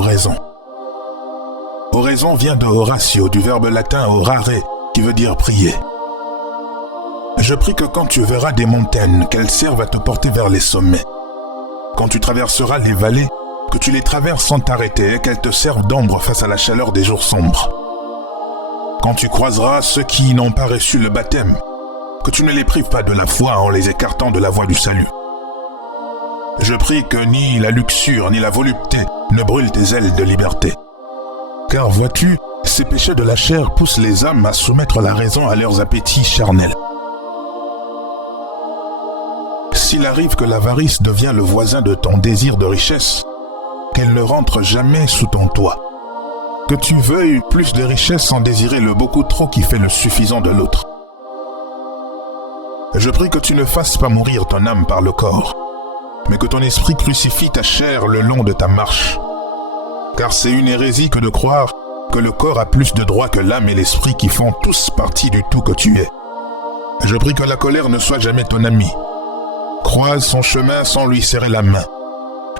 oraison. Oraison vient de Horatio, du verbe latin orare, qui veut dire prier. Je prie que quand tu verras des montagnes, qu'elles servent à te porter vers les sommets. Quand tu traverseras les vallées, que tu les traverses sans t'arrêter et qu'elles te servent d'ombre face à la chaleur des jours sombres. Quand tu croiseras ceux qui n'ont pas reçu le baptême, que tu ne les prives pas de la foi en les écartant de la voie du salut. Je prie que ni la luxure ni la volupté ne brûlent tes ailes de liberté. Car vois-tu, ces péchés de la chair poussent les âmes à soumettre la raison à leurs appétits charnels. S'il arrive que l'avarice devient le voisin de ton désir de richesse, qu'elle ne rentre jamais sous ton toit. Que tu veuilles plus de richesse sans désirer le beaucoup trop qui fait le suffisant de l'autre. Je prie que tu ne fasses pas mourir ton âme par le corps, mais que ton esprit crucifie ta chair le long de ta marche. Car c'est une hérésie que de croire que le corps a plus de droits que l'âme et l'esprit qui font tous partie du tout que tu es. Je prie que la colère ne soit jamais ton amie. Croise son chemin sans lui serrer la main.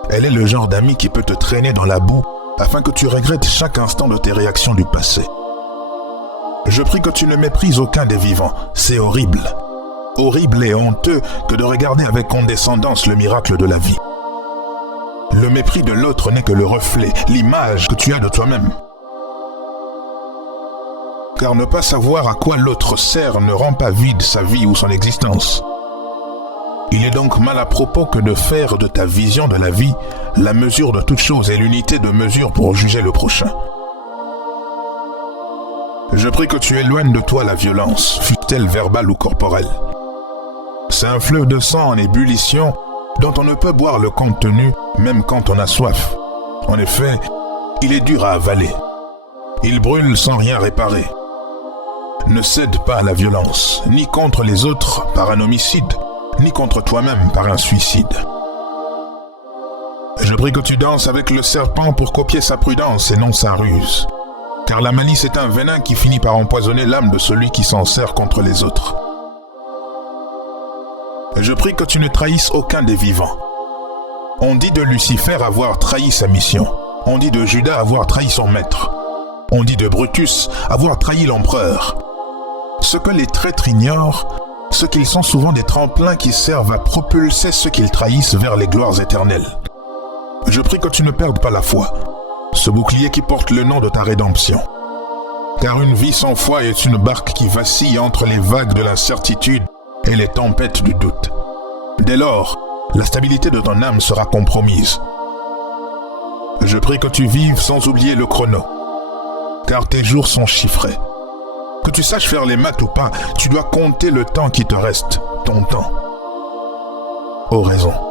Elle est le genre d'amie qui peut te traîner dans la boue afin que tu regrettes chaque instant de tes réactions du passé. Je prie que tu ne méprises aucun des vivants. C'est horrible. Horrible et honteux que de regarder avec condescendance le miracle de la vie. Le mépris de l'autre n'est que le reflet, l'image que tu as de toi-même. Car ne pas savoir à quoi l'autre sert ne rend pas vide sa vie ou son existence. Il est donc mal à propos que de faire de ta vision de la vie la mesure de toute chose et l'unité de mesure pour juger le prochain. Je prie que tu éloignes de toi la violence, fût-elle verbale ou corporelle. C'est un fleuve de sang en ébullition dont on ne peut boire le contenu même quand on a soif. En effet, il est dur à avaler. Il brûle sans rien réparer. Ne cède pas à la violence, ni contre les autres par un homicide, ni contre toi-même par un suicide. Je prie que tu danses avec le serpent pour copier sa prudence et non sa ruse. Car la malice est un venin qui finit par empoisonner l'âme de celui qui s'en sert contre les autres. Je prie que tu ne trahisses aucun des vivants. On dit de Lucifer avoir trahi sa mission. On dit de Judas avoir trahi son maître. On dit de Brutus avoir trahi l'empereur. Ce que les traîtres ignorent, c'est qu'ils sont souvent des tremplins qui servent à propulser ceux qu'ils trahissent vers les gloires éternelles. Je prie que tu ne perdes pas la foi, ce bouclier qui porte le nom de ta rédemption. Car une vie sans foi est une barque qui vacille entre les vagues de l'incertitude et les tempêtes du doute. Dès lors, la stabilité de ton âme sera compromise. Je prie que tu vives sans oublier le chrono, car tes jours sont chiffrés. Que tu saches faire les maths ou pas, tu dois compter le temps qui te reste, ton temps. Oraison.